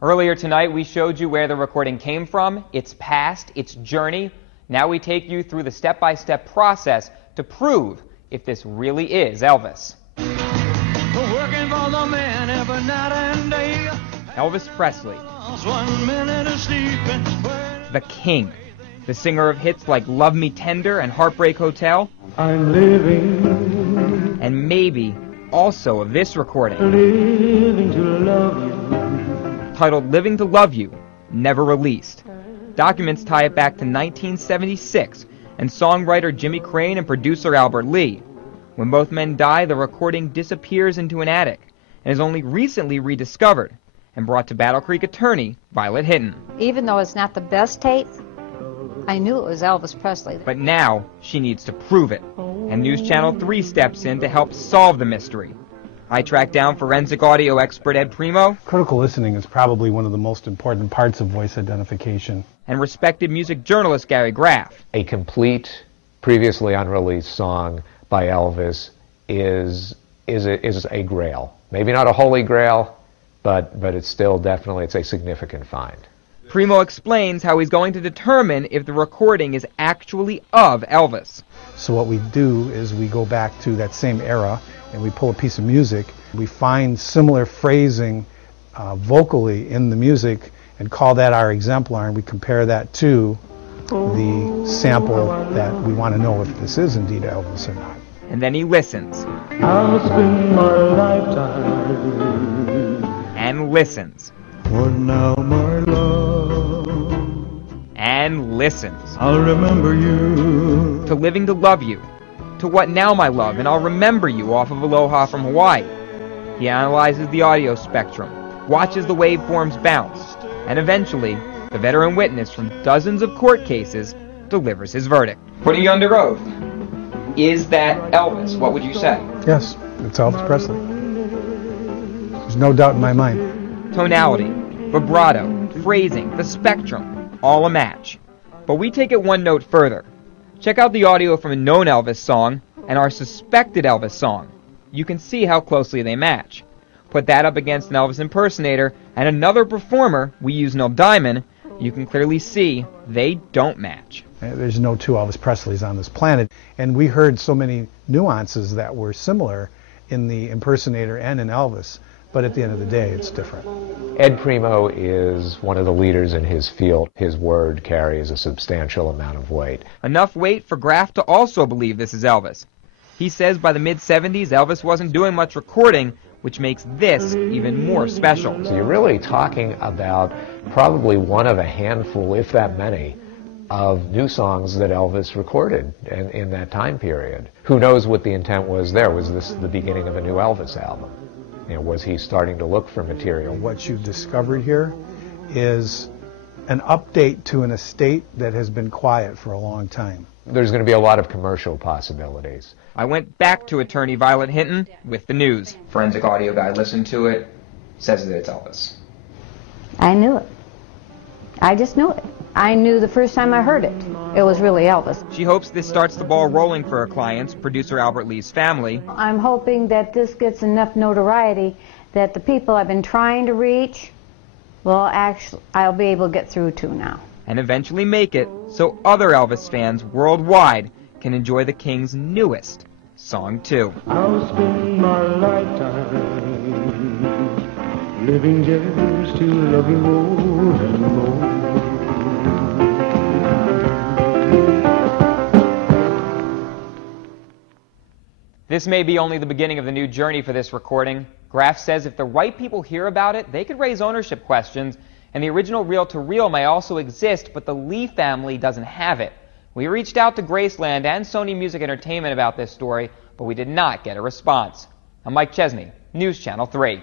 Earlier tonight, we showed you where the recording came from, its past, its journey. Now we take you through the step-by-step process to prove if this really is Elvis. Elvis Presley, the king, the singer of hits like Love Me Tender and Heartbreak Hotel, I'm living, and maybe also of this recording, living to love you. titled Living to Love You, never released. Documents tie it back to 1976 and songwriter Jimmy Crane and producer Albert Lee. When both men die, the recording disappears into an attic and is only recently rediscovered and brought to Battle Creek attorney Violet Hinton. Even though it's not the best tape, I knew it was Elvis Presley. But now she needs to prove it, and News Channel 3 steps in to help solve the mystery. I tracked down forensic audio expert Ed Primo. Critical listening is probably one of the most important parts of voice identification. And respected music journalist Gary Graff. A complete, previously unreleased song by Elvis is a grail. Maybe not a holy grail, but it's still definitely, it's a significant find. Primo explains how he's going to determine if the recording is actually of Elvis. So what we do is we go back to that same era and we pull a piece of music. We find similar phrasing vocally in the music and call that our exemplar, and we compare that to the sample that we want to know if this is indeed Elvis or not. And then he listens. I'll spend my lifetime. And listens. For now, my love. And listens. I'll remember you. To Living to Love You. To What Now, My Love, and I'll Remember You off of Aloha from Hawaii. He analyzes the audio spectrum, watches the waveforms bounce, and eventually, the veteran witness from dozens of court cases delivers his verdict. Putting you under oath, is that Elvis? What would you say? Yes, it's Elvis Presley. There's no doubt in my mind. Tonality, vibrato, phrasing, the spectrum, all a match. But we take it one note further. Check out the audio from a known Elvis song and our suspected Elvis song. You can see how closely they match. Put that up against an Elvis impersonator and another performer, we use Neil Diamond, you can clearly see they don't match. There's no two Elvis Presleys on this planet, and we heard so many nuances that were similar in the impersonator and in Elvis, but at the end of the day, it's different. Ed Primo is one of the leaders in his field. His word carries a substantial amount of weight. Enough weight for Graff to also believe this is Elvis. He says by the mid-70s, Elvis wasn't doing much recording, which makes this even more special. So you're really talking about probably one of a handful, if that many, of new songs that Elvis recorded in that time period. Who knows what the intent was there? Was this the beginning of a new Elvis album? You know, was he starting to look for material? What you've discovered here is an update to an estate that has been quiet for a long time. There's going to be a lot of commercial possibilities. I went back to attorney Violet Hinton with the news. Forensic audio guy listened to it, says that it's Elvis. I knew it. I just knew it. I knew the first time I heard it. It was really Elvis. She hopes this starts the ball rolling for her clients, producer Albert Lee's family. I'm hoping that this gets enough notoriety that the people I've been trying to reach, well, actually, I'll be able to get through to now. And eventually make it so other Elvis fans worldwide can enjoy the King's newest song too. I'll spend my lifetime living just to love you more and more. This may be only the beginning of the new journey for this recording. Graff says if the right people hear about it, they could raise ownership questions, and the original reel-to-reel may also exist, but the Lee family doesn't have it. We reached out to Graceland and Sony Music Entertainment about this story, but we did not get a response. I'm Mike Chesney, News Channel 3.